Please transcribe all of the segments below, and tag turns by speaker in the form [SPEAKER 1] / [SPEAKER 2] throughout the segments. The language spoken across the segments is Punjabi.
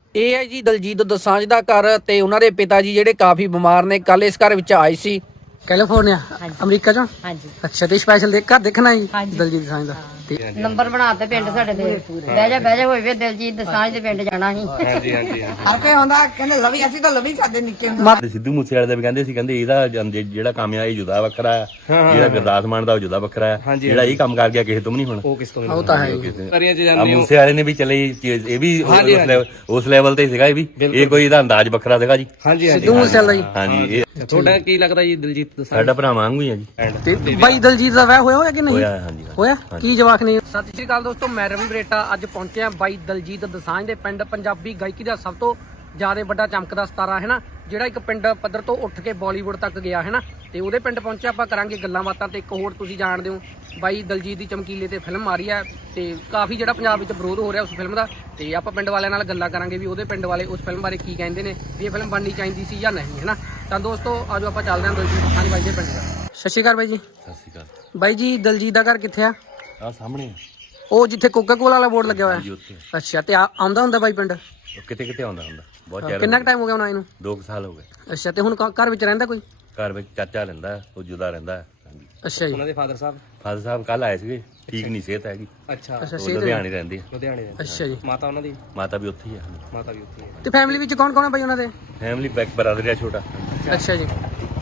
[SPEAKER 1] ਇਹ ਹੈ ਜੀ ਦਲਜੀਤ ਦੋਸਾਂਝ ਦਾ ਘਰ ਤੇ ਉਹਨਾਂ ਦੇ ਪਿਤਾ ਜੀ ਜਿਹੜੇ ਕਾਫੀ ਬਿਮਾਰ ਨੇ। ਕੱਲ ਇਸ ਘਰ ਵਿੱਚ ਆਏ ਸੀ ਕੈਲੀਫੋਰਨੀਆ ਅਮਰੀਕਾ ਚੋਂ।
[SPEAKER 2] ਹਾਂਜੀ
[SPEAKER 1] ਅੱਛਾ, ਤੇ ਸਪੈਸ਼ਲ ਦੇਖ ਘਰ ਦੇਖਣਾ ਜੀ
[SPEAKER 2] ਹਾਂਜੀ।
[SPEAKER 1] ਦਲਜੀਤ ਦੋਸਾਂਝ ਦਾ।
[SPEAKER 2] ਨੰਬਰ ਬਣਾਤੇ ਪਿੰਡ ਸਾਡੇ ਦੇ। ਬਹਿ ਜਾ ਹੋਏ ਵੇ ਦਿਲਜੀਤ ਦੋਸਾਂਝ ਦੇ ਪਿੰਡ ਜਾਣਾ ਸੀ।
[SPEAKER 3] ਹਾਂਜੀ ਹਾਂਜੀ
[SPEAKER 4] ਹਰ ਕੋਈ ਆਉਂਦਾ ਕਹਿੰਦੇ ਲਵੀ, ਅਸੀਂ ਤਾਂ ਲਵੀ ਸਾਡੇ ਨਿੱਕੇ ਹੁੰਦੇ
[SPEAKER 3] ਸਿੱਧੂ ਮੂਸੇ ਵਾਲੇ ਦਾ ਵੀ ਕਹਿੰਦੇ ਸੀ, ਕਹਿੰਦੇ ਇਹਦਾ ਜਿਹੜਾ ਕੰਮ ਆ ਇਹ ਜੁਦਾ ਵੱਖਰਾ ਆ, ਜਿਹੜਾ ਗੁਰਦਾਸ ਮਾਨ ਦਾ ਉਹ ਜੁਦਾ ਵੱਖਰਾ ਆ, ਜਿਹੜਾ ਇਹ ਕੰਮ ਕਰ ਗਿਆ ਕਿਸੇ ਤੋਂ ਵੀ ਨਹੀਂ ਹੁਣ।
[SPEAKER 5] ਉਹ ਕਿਸ ਤੋਂ
[SPEAKER 1] ਉਹ ਤਾਂ ਹੈ
[SPEAKER 5] ਕਰੀਆਂ ਚ
[SPEAKER 3] ਆ
[SPEAKER 5] ਜਾਂਦੇ ਹੋ।
[SPEAKER 3] ਮੂਸੇ ਵਾਲੇ ਨੇ ਵੀ ਚਲੇ ਇਹ ਵੀ ਉਸ ਲੈਵਲ ਤੇ ਸੀਗਾ। ਇਹ ਵੀ ਇਹ ਕੋਈ ਇਹਦਾ ਅੰਦਾਜ਼ ਵੱਖਰਾ ਸੀਗਾ ਜੀ।
[SPEAKER 5] ਹਾਂਜੀ ਹਾਂਜੀ
[SPEAKER 1] ਸਿੱਧੂ ਮੂਸੇਵਾਲਾ ਜੀ।
[SPEAKER 3] ਹਾਂਜੀ ਇਹ
[SPEAKER 5] ਤੁਹਾਡਾ ਕੀ ਲੱਗਦਾ ਜੀ ਦਿਲਜੀਤ ਦੋਸਾਂਝ?
[SPEAKER 3] ਸਾਡਾ ਭਰਾ ਵਾਂਗੂ ਹੀ ਆ ਜੀ।
[SPEAKER 1] ਤੇ ਬਾਈ ਦਲਜੀਤ ਦਾ ਵਿਆਹ ਹੋਇਆ ਕਿ ਨਹੀਂ
[SPEAKER 3] ਹੋਇਆ ਹਾਂਜੀ।
[SPEAKER 1] ਹੋਇਆ? ਕੀ ਜਵਾਕ ਨੇ? ਸਤਿ ਸ਼੍ਰੀ ਅਕਾਲ ਦੋਸਤੋ, ਮੈਂ ਰਵੀ ਬਰੇਟਾ। ਅੱਜ ਪਹੁੰਚੇ ਆ ਬਾਈ ਦਲਜੀਤ ਦੋਸਾਂਝ ਦੇ ਪਿੰਡ। ਪੰਜਾਬੀ ਗਾਇਕੀ ਦਾ ਸਭ ਤੋਂ ਜ਼ਿਆਦਾ ਵੱਡਾ ਚਮਕਦਾ ਸਿਤਾਰਾ ਹੈ ਨਾ, ਜਿਹੜਾ ਇੱਕ ਪਿੰਡ ਪੱਧਰ ਤੋਂ ਉੱਠ ਕੇ ਬਾਲੀਵੁੱਡ ਤੱਕ ਗਿਆ ਹੈ ਨਾ, ਤੇ ਉਹਦੇ ਪਿੰਡ ਪਹੁੰਚੇ ਆਪਾਂ ਕਰਾਂਗੇ ਗੱਲਾਂ ਬਾਤਾਂ। ਤੇ ਇੱਕ ਹੋਰ ਤੁਸੀਂ ਜਾਣਦੇ ਹੋ ਬਾਈ ਦਲਜੀਤ ਦੀ ਚਮਕੀਲੇ ਤੇ ਫਿਲਮ ਆ ਰਹੀ ਹੈ, ਤੇ ਕਾਫੀ ਜਿਹੜਾ ਪੰਜਾਬ ਵਿੱਚ ਵਿਰੋਧ ਹੋ ਰਿਹਾ ਉਸ ਫਿਲਮ ਦਾ, ਤੇ ਆਪਾਂ ਪਿੰਡ ਵਾਲਿਆਂ ਨਾਲ ਗੱਲਾਂ ਕਰਾਂਗੇ ਵੀ ਉਹਦੇ ਪਿੰਡ ਵਾਲੇ ਉਸ ਫਿਲਮ ਬਾਰੇ ਕੀ ਕਹਿੰਦੇ ਨੇ, ਵੀ ਇਹ ਫਿਲਮ ਬਣਨੀ ਚਾਹੀਦੀ ਸੀ ਜਾਂ ਨਹੀਂ, ਹੈ ਨਾ। ਤਾਂ ਦੋਸਤੋ ਆਜੋ ਆਪਾਂ ਚੱਲਦੇ ਹਾਂ ਦਲਜੀਤ ਦੋਸਾਂਝ ਬਾਈ ਦੇ ਪਿੰਡ ਦਾ। ਸਤਿ ਸ਼੍ਰੀ ਅਕਾਲ ਬਾਈ ਜੀ।
[SPEAKER 3] ਸਤਿ ਸ਼੍ਰੀ ਅਕਾਲ
[SPEAKER 1] ਬਾਈ ਜੀ ਦਲਜੀਤ ਦਾ ਘਰ ਕਿੱਥੇ ਆ?
[SPEAKER 3] ਆ ਸਾਹਮਣੇ
[SPEAKER 1] ਉਹ ਜਿੱਥੇ ਕੋਕਾ ਕੋਲਾ ਵਾਲਾ ਬੋਰਡ ਲੱਗਿਆ ਹੋਇਆ?
[SPEAKER 3] ਜੀ ਉੱਥੇ
[SPEAKER 1] ਅੱਛਾ, ਤੇ ਆਉਂਦਾ ਹੁੰਦਾ ਬਾਈ ਪਿੰਡ?
[SPEAKER 3] ਕਿਤੇ ਕਿਤੇ ਆਉਂਦਾ ਹੁੰਦਾ ਬਹੁਤ ਜ਼ਿਆਦਾ।
[SPEAKER 1] ਕਿੰਨਾ ਟਾਈਮ ਹੋ ਗਿਆ ਹੁਣ ਆਏ ਨੂੰ?
[SPEAKER 3] 2 ਸਾਲ ਹੋ ਗਏ।
[SPEAKER 1] ਅੱਛਾ, ਤੇ ਹੁਣ ਘਰ ਵਿੱਚ ਰਹਿੰਦਾ ਕੋਈ?
[SPEAKER 3] ਘਰ ਵਿੱਚ ਚਾਚਾ ਰਹਿੰਦਾ, ਉਹ ਜੁਦਾ ਰਹਿੰਦਾ। ਹਾਂਜੀ।
[SPEAKER 1] ਅੱਛਾ ਜੀ।
[SPEAKER 5] ਉਹਨਾਂ ਦੇ ਫਾਦਰ ਸਾਹਿਬ?
[SPEAKER 3] ਫਾਦਰ ਸਾਹਿਬ ਕੱਲ ਆਏ ਸੀਗੇ, ਠੀਕ ਨਹੀਂ ਸਿਹਤ ਹੈਗੀ।
[SPEAKER 5] ਅੱਛਾ
[SPEAKER 1] ਅੱਛਾ,
[SPEAKER 3] ਉਹ
[SPEAKER 1] ਸਿਹਤ
[SPEAKER 3] ਲੁਧਿਆਣੇ ਰਹਿੰਦੇ ਆ।
[SPEAKER 5] ਲੁਧਿਆਣੇ ਦੇ।
[SPEAKER 1] ਅੱਛਾ ਜੀ।
[SPEAKER 5] ਮਾਤਾ ਉਹਨਾਂ ਦੀ?
[SPEAKER 3] ਮਾਤਾ ਵੀ ਉੱਥੇ ਹੀ ਆ।
[SPEAKER 5] ਮਾਤਾ ਵੀ ਉੱਥੇ ਹੀ ਹੈ।
[SPEAKER 1] ਤੇ ਫੈਮਿਲੀ ਵਿੱਚ ਕੌਣ ਕੌਣ ਹੈ ਬਾਈ ਉਹਨਾਂ ਦੇ?
[SPEAKER 3] ਫੈਮਿਲੀ ਬੈਕ ਬਰਾਦਰ ਆ ਛੋਟਾ।
[SPEAKER 1] ਅੱਛਾ ਜੀ।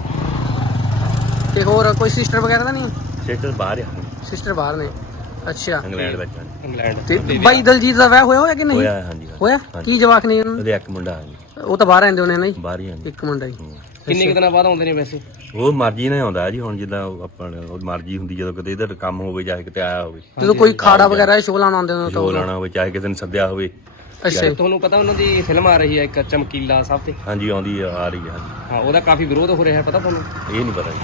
[SPEAKER 1] ਤੇ ਹੋਰ ਕੋਈ ਸਿਸਟਰ ਵਗੈਰਾ ਤਾਂ ਨਹੀਂ?
[SPEAKER 3] ਸਿਸਟਰ ਬਾਹਰ ਆ,
[SPEAKER 1] ਸਿਸਟਰ ਬਾਹਰ ਨੇ। ਅੱਛਾ,
[SPEAKER 3] ਇੰਗਲੈਂਡ ਵਿੱਚ।
[SPEAKER 5] ਇੰਗਲੈਂਡ।
[SPEAKER 1] ਤੇ ਬਾਈ ਦਲਜੀਤ ਦਾ ਵਿਆਹ ਹੋਇਆ ਕਿ ਨਹੀਂ?
[SPEAKER 3] ਹੋਇਆ ਹਾਂਜੀ।
[SPEAKER 1] ਹੋਇਆ? ਕੀ ਜਵਾਕ ਨੇ ਉਹਨਾਂ
[SPEAKER 3] ਉਹਦੇ ਇੱਕ ਮੁੰਡਾ ਹੈ ਜੀ,
[SPEAKER 1] ਦੇ? ਉਹ ਤਾਂ ਬਾਹਰ ਰਹਿੰਦੇ ਹੋਣੇ ਨਾ ਜੀ?
[SPEAKER 3] ਬਾਹਰ ਹੀ ਆ ਜੀ।
[SPEAKER 1] ਇੱਕ ਮੁੰਡਾ ਜੀ।
[SPEAKER 5] ਕਿੰਨੇ ਕੁ ਦਿਨਾਂ ਬਾਅਦ ਆਉਂਦੇ ਨੇ ਵੈਸੇ?
[SPEAKER 3] ਉਹ ਮਰਜ਼ੀ ਨਾਲ ਆਉਂਦਾ ਜੀ। ਹੁਣ ਜਿੱਦਾਂ ਆਪਾਂ ਉਹ ਮਰਜ਼ੀ ਹੁੰਦੀ, ਜਦੋਂ ਕਿਤੇ ਇਧਰ ਕੰਮ ਹੋਵੇ, ਚਾਹੇ ਕਿਤੇ ਆਇਆ ਹੋਵੇ,
[SPEAKER 1] ਜਦੋਂ ਕੋਈ ਖਾੜਾ ਵਗੈਰਾ ਸ਼ੋਅ ਲਾਉਣ ਆਉਂਦੇ ਹੋ ਤਾਂ
[SPEAKER 3] ਸ਼ੋਅ ਲਾਉਣਾ ਹੋਵੇ, ਚਾਹੇ ਕਿਸੇ ਨੇ ਸੱਦਿਆ ਹੋਵੇ।
[SPEAKER 1] ਅੱਛਾ ਜੀ।
[SPEAKER 5] ਤੁਹਾਨੂੰ ਪਤਾ ਉਹਨਾਂ ਦੀ ਫਿਲਮ ਆ ਰਹੀ ਹੈ ਇੱਕ ਚਮਕੀਲਾ ਸਾਹਿਬ ਤੇ?
[SPEAKER 3] ਹਾਂਜੀ ਆਉਂਦੀ ਆ ਰਹੀ ਹੈ।
[SPEAKER 5] ਹਾਂ, ਉਹਦਾ ਕਾਫੀ ਵਿਰੋਧ ਹੋ ਰਿਹਾ, ਪਤਾ ਤੁਹਾਨੂੰ?
[SPEAKER 3] ਇਹ ਨਹੀਂ ਪਤਾ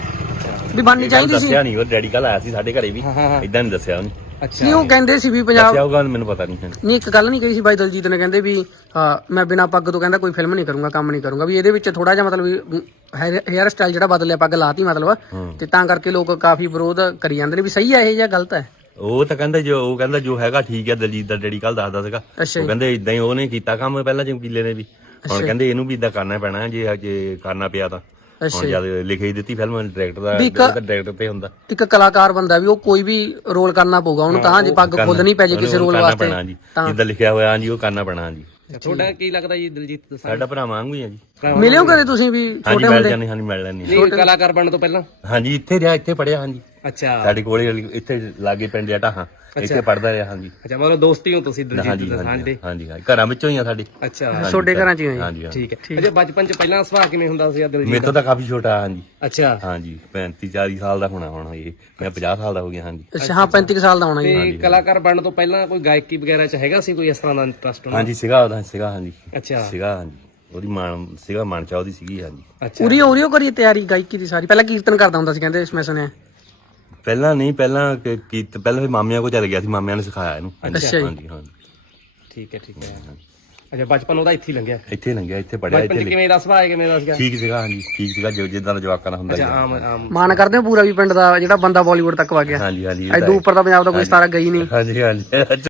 [SPEAKER 3] ਜੀ,
[SPEAKER 1] ਵੀ ਬਣਨੀ ਚਾਹੀਦੀ ਸੀ?
[SPEAKER 3] ਦੱਸਿਆ ਨਹੀਂ। ਉਹ ਡੈਡੀ ਕੱਲ ਆਇਆ ਸੀ ਸਾਡੇ ਘਰੇ ਵੀ,
[SPEAKER 5] ਹਾਂ।
[SPEAKER 3] ਇਦਾਂ ਨਹੀਂ ਦੱਸਿਆ ਉਹਨੇ।
[SPEAKER 5] ਅੱਛਾ।
[SPEAKER 1] ਨਹੀਂ, ਉਹ ਕਹਿੰਦੇ ਸੀ ਵੀ ਪੰਜਾਬ
[SPEAKER 3] ਦੱਸਿਆ ਹੋਊਗਾ ਮੈਨੂੰ ਪਤਾ ਨਹੀਂ।
[SPEAKER 1] ਨਹੀਂ, ਇੱਕ ਗੱਲ ਨਹੀਂ ਕਹੀ ਸੀ ਬਾਈ ਦਲਜੀਤ ਨੇ, ਕਹਿੰਦੇ ਵੀ ਮੈਂ ਬਿਨਾਂ ਪੱਗ ਤੋਂ ਕਹਿੰਦਾ ਕੋਈ ਫਿਲਮ ਨਹੀਂ ਕਰੂੰਗਾ, ਕੰਮ ਨਹੀਂ ਕਰੂੰਗਾ, ਵੀ ਇਹਦੇ ਵਿੱਚ ਥੋੜਾ ਜਿਹਾ ਮਤਲਬ ਹੇਅਰ ਸਟਾਈਲ ਜਿਹੜਾ ਬਦਲਿਆ, ਪੱਗ ਲਾਤੀ ਮਤਲਬ, ਤੇ ਤਾਂ ਕਰਕੇ ਲੋਕ ਕਾਫੀ ਵਿਰੋਧ ਕਰੀ ਜਾਂਦੇ ਨੇ ਵੀ ਸਹੀ ਹੈ ਇਹ ਜਾਂ ਗਲਤ ਹੈ।
[SPEAKER 3] ਉਹ ਤਾਂ ਕਹਿੰਦਾ ਜੋ ਹੈਗਾ ਠੀਕ ਹੈ। ਦਲਜੀਤ ਦਾ ਡੈਡੀ ਕੱਲ ਦੱਸਦਾ ਸੀਗਾ।
[SPEAKER 1] ਅੱਛਾ
[SPEAKER 3] ਉਹ ਕਹਿੰਦੇ ਇਦਾਂ ਹੀ ਉਹਨੇ ਕੀਤਾ ਕੰਮ ਪਹਿਲਾਂ ਚਮਕੀਲੇ ਨੇ ਵੀ, ਹੁਣ ਕਹਿੰਦੇ ਇਹਨੂੰ ਵੀ ਇਦਾਂ ਕਰਨਾ ਪੈਣਾ ਜੇ ਕਰਨਾ ਪਿਆ ਤਾਂ। ਹੁਣ ਜਦ ਲਿਖੀ ਦਿੱਤੀ ਫਿਲਮ ਡਾਇਰੈਕਟਰ ਦਾ, ਡਾਇਰੈਕਟਰ ਤੇ ਹੁੰਦਾ।
[SPEAKER 1] ਇੱਕ ਕਲਾਕਾਰ ਬੰਦਾ ਵੀ ਉਹ ਕੋਈ ਵੀ ਰੋਲ ਕਰਨਾ ਪਊਗਾ ਉਹਨੂੰ, ਤਾਂ ਜੇ ਪੱਗ ਖੋਲਣੀ ਪੈ ਜੇ ਕਿਸੇ ਰੋਲ ਵਾਸਤੇ
[SPEAKER 3] ਤਾਂ ਜਿੱਦਾਂ ਲਿਖਿਆ ਹੋਇਆ ਹਾਂਜੀ ਉਹ ਕਰਨਾ ਪੈਣਾ ਜੀ।
[SPEAKER 5] ਤੁਹਾਡਾ ਕੀ ਲੱਗਦਾ ਜੀ ਦਿਲਜੀਤ ਦੋਸਾਂਝ?
[SPEAKER 3] ਸਾਡਾ ਭਰਾ ਵਾਂਗੂ ਹੀ ਆ ਜੀ।
[SPEAKER 1] ਮਿਲਿਓ ਕਦੇ ਤੁਸੀਂ ਵੀ
[SPEAKER 3] ਹਾਂਜੀ
[SPEAKER 1] ਛੋਟੇ
[SPEAKER 3] ਮਿਲ
[SPEAKER 1] ਹੁੰਦੇ?
[SPEAKER 3] ਜਾਂਦੇ, ਹਾਂਜੀ ਮਿਲ ਲੈਂਦੇ।
[SPEAKER 5] ਨਹੀਂ, ਕਲਾਕਾਰ ਬਣਨ ਤੋਂ ਪਹਿਲਾਂ?
[SPEAKER 3] ਹਾਂਜੀ ਇੱਥੇ ਰਿਹਾ, ਇੱਥੇ ਪੜਿਆ। ਹਾਂਜੀ
[SPEAKER 5] ਅੱਛਾ।
[SPEAKER 3] ਸਾਡੇ ਕੋਲੇ ਇੱਥੇ ਲਾਗੇ ਪਿੰਡ ਜਟਾ, ਹਾਂ ਇੱਥੇ ਪੜਦਾ ਰਿਹਾ। ਹਾਂਜੀ
[SPEAKER 5] ਅੱਛਾ, ਮਤਲਬ ਦੋਸਤੀ ਹੋ ਤੁਸੀਂ ਦਿਲਜੀਤ ਦੋਸਾਂਝ ਦੇ?
[SPEAKER 3] ਹਾਂਜੀ ਘਰਾਂ ਵਿੱਚੋਂ ਹੀ ਆ ਸਾਡੇ।
[SPEAKER 5] ਅੱਛਾ,
[SPEAKER 1] ਛੋਟੇ ਘਰਾਂ ਚ ਹੀ ਹੋਏ?
[SPEAKER 3] ਹਾਂਜੀ
[SPEAKER 5] ਠੀਕ ਹੈ। ਅੱਛਾ, ਬਚਪਨ ਚ ਪਹਿਲਾਂ ਸੁਭਾਅ ਕਿਵੇਂ ਹੁੰਦਾ ਸੀ ਦਿਲਜੀਤ?
[SPEAKER 3] ਮੇਰੇ ਤੋਂ ਤਾਂ ਕਾਫੀ ਛੋਟਾ। ਹਾਂਜੀ
[SPEAKER 5] ਅੱਛਾ।
[SPEAKER 3] ਹਾਂਜੀ 35-40 ਸਾਲ ਦਾ ਹੋਣਾ ਹੁਣ ਇਹ, ਮੈਂ 50 ਸਾਲ ਦਾ ਹੋ ਗਿਆ। ਹਾਂਜੀ
[SPEAKER 1] ਅੱਛਾ, ਹਾਂ 35 ਸਾਲ ਦਾ ਹੋਣਾ ਜੀ।
[SPEAKER 5] ਤੇ ਕਲਾਕਾਰ ਬਣਨ ਤੋਂ ਪਹਿਲਾਂ ਕੋਈ ਗਾਇਕੀ ਵਗੈਰਾ ਚ ਹੈਗਾ ਸੀ ਕੋਈ ਇਸ ਤਰ੍ਹਾਂ ਦਾ ਇੰਟਰਸਟ?
[SPEAKER 3] ਹਾਂਜੀ ਸੀਗਾ ਉਹਦਾ, ਸੀਗਾ ਹਾਂਜੀ।
[SPEAKER 5] ਅੱਛਾ।
[SPEAKER 3] ਸੀਗਾ ਹਾਂਜੀ, ਉਹਦੀ ਮਾਨ ਸੀਗਾ, ਮਨ ਚਾ ਉਹਦੀ ਸੀਗੀ। ਹਾਂਜੀ
[SPEAKER 5] ਅੱਛਾ।
[SPEAKER 1] ਉਰੀਓ ਕਰੀ ਤਿਆਰੀ ਗਾਇਕੀ ਦੀ ਸਾਰੀ? ਪਹਿਲਾਂ ਕੀਰਤਨ ਕਰਦਾ ਹੁੰਦਾ ਸੀ ਕਹਿੰਦੇ, ਮੈਂ ਸੁਣਿਆ।
[SPEAKER 3] ਪਹਿਲਾਂ ਨਹੀਂ, ਪਹਿਲਾਂ ਪਹਿਲਾਂ ਫਿਰ ਮਾਮਿਆਂ ਕੋਲ ਚਲੇ ਗਿਆ ਸੀ, ਮਾਮਿਆਂ ਨੇ ਸਿਖਾਇਆ ਇਹਨੂੰ।
[SPEAKER 1] ਅੱਛਾ ਜੀ।
[SPEAKER 3] ਹਾਂਜੀ ਹਾਂਜੀ
[SPEAKER 5] ਠੀਕ ਹੈ। ਅੱਛਾ, ਬਚਪਨ ਉਹਦਾ ਇੱਥੇ ਹੀ ਲੰਘਿਆ?
[SPEAKER 3] ਇੱਥੇ ਲੰਘਿਆ, ਇੱਥੇ ਪੜਿਆ,
[SPEAKER 5] ਬਚਪਨ ਚ
[SPEAKER 3] ਇੱਥੇ
[SPEAKER 5] ਕਿਵੇਂ ਦਾ ਸੁਭਾਅ ਕਿਵੇਂ ਦਾ ਸੀਗਾ?
[SPEAKER 3] ਠੀਕ ਸੀਗਾ। ਹਾਂਜੀ ਠੀਕ ਸੀਗਾ, ਜਿੱਦਾਂ ਦਾ ਜਵਾਕਾਂ ਦਾ ਹੁੰਦਾ
[SPEAKER 5] ਅੱਛਾ,
[SPEAKER 3] ਜੀ।
[SPEAKER 5] ਆਮ।
[SPEAKER 1] ਮਾਨ ਕਰਦੇ ਹੋ ਪੂਰਾ ਵੀ ਪਿੰਡ ਦਾ ਜਿਹੜਾ ਬੰਦਾ ਬਾਲੀਵੁੱਡ ਤੱਕ ਵਗ ਗਿਆ?
[SPEAKER 3] ਹਾਂਜੀ ਹਾਂਜੀ
[SPEAKER 1] ਐਡੂ ਉੱਪਰ ਤਾਂ ਪੰਜਾਬ ਦਾ ਕੋਈ ਸਿਤਾਰਾ ਗਈ ਨਹੀਂ।
[SPEAKER 3] ਹਾਂਜੀ ਹਾਂਜੀ